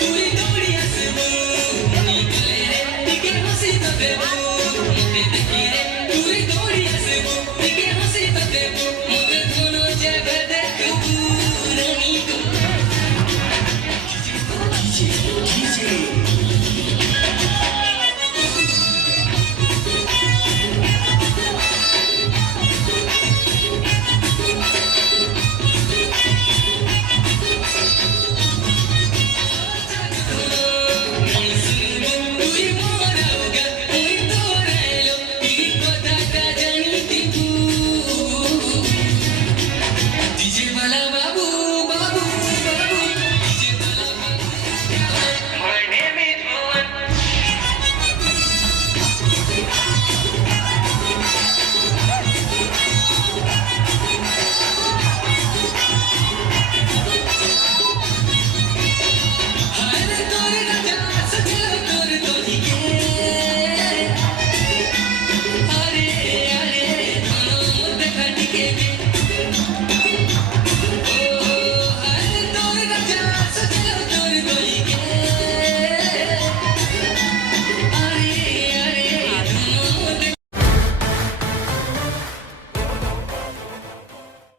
তুই দৌড়ি আসবু নিকলে রে টিকে হাসি তো দেব মতে দেখি রে তুই দৌড়ি আসবু টিকে হাসি তো দেব মতে ধনো যাবে দেখবু রানী গো কিছে